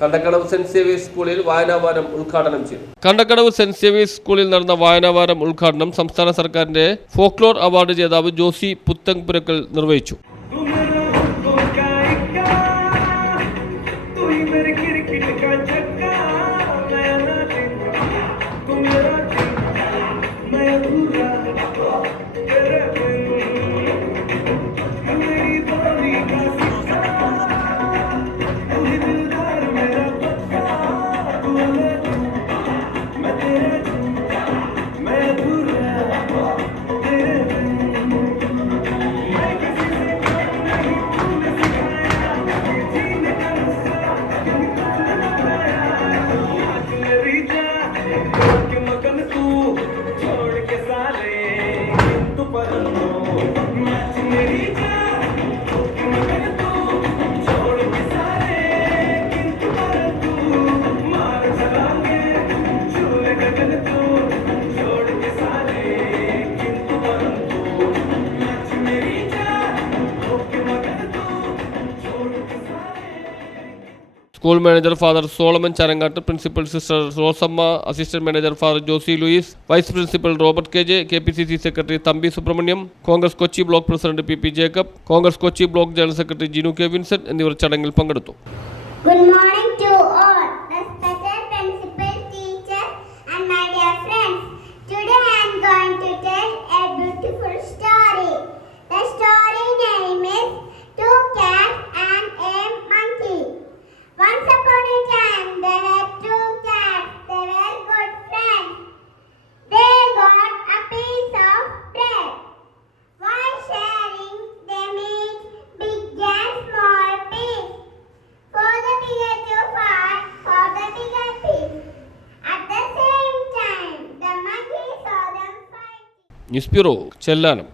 Kandakkadavu saint Xavier's സ്കൂളിൽ വായനാവാരം ഉദ്ഘാടനം ചെയ്തു. കണ്ടക്കടവ് സെന്റ് സേവിയേഴ്സ് സ്കൂളിൽ നടന്ന വായനാവാരം ഉദ്ഘാടനം സംസ്ഥാന സർക്കാരിന്റെ ഫോക്ലോർ അവാർഡ് ജേതാവ് ജോസി പുത്തങ്പുരക്കൽ നിർവഹിച്ചു. ही school manager father Solomon Charangattu principal sister Rosamma assistant manager father Josy Louis vice principal Robert K J K P C C secretary Thampi Subramaniam Congress Kochi block president P P Jacob Congress Kochi block general secretary Jinu K Vincent എന്നിവർ ചടങ്ങിൽ പങ്കെടുത്തു. Good morning to same time, the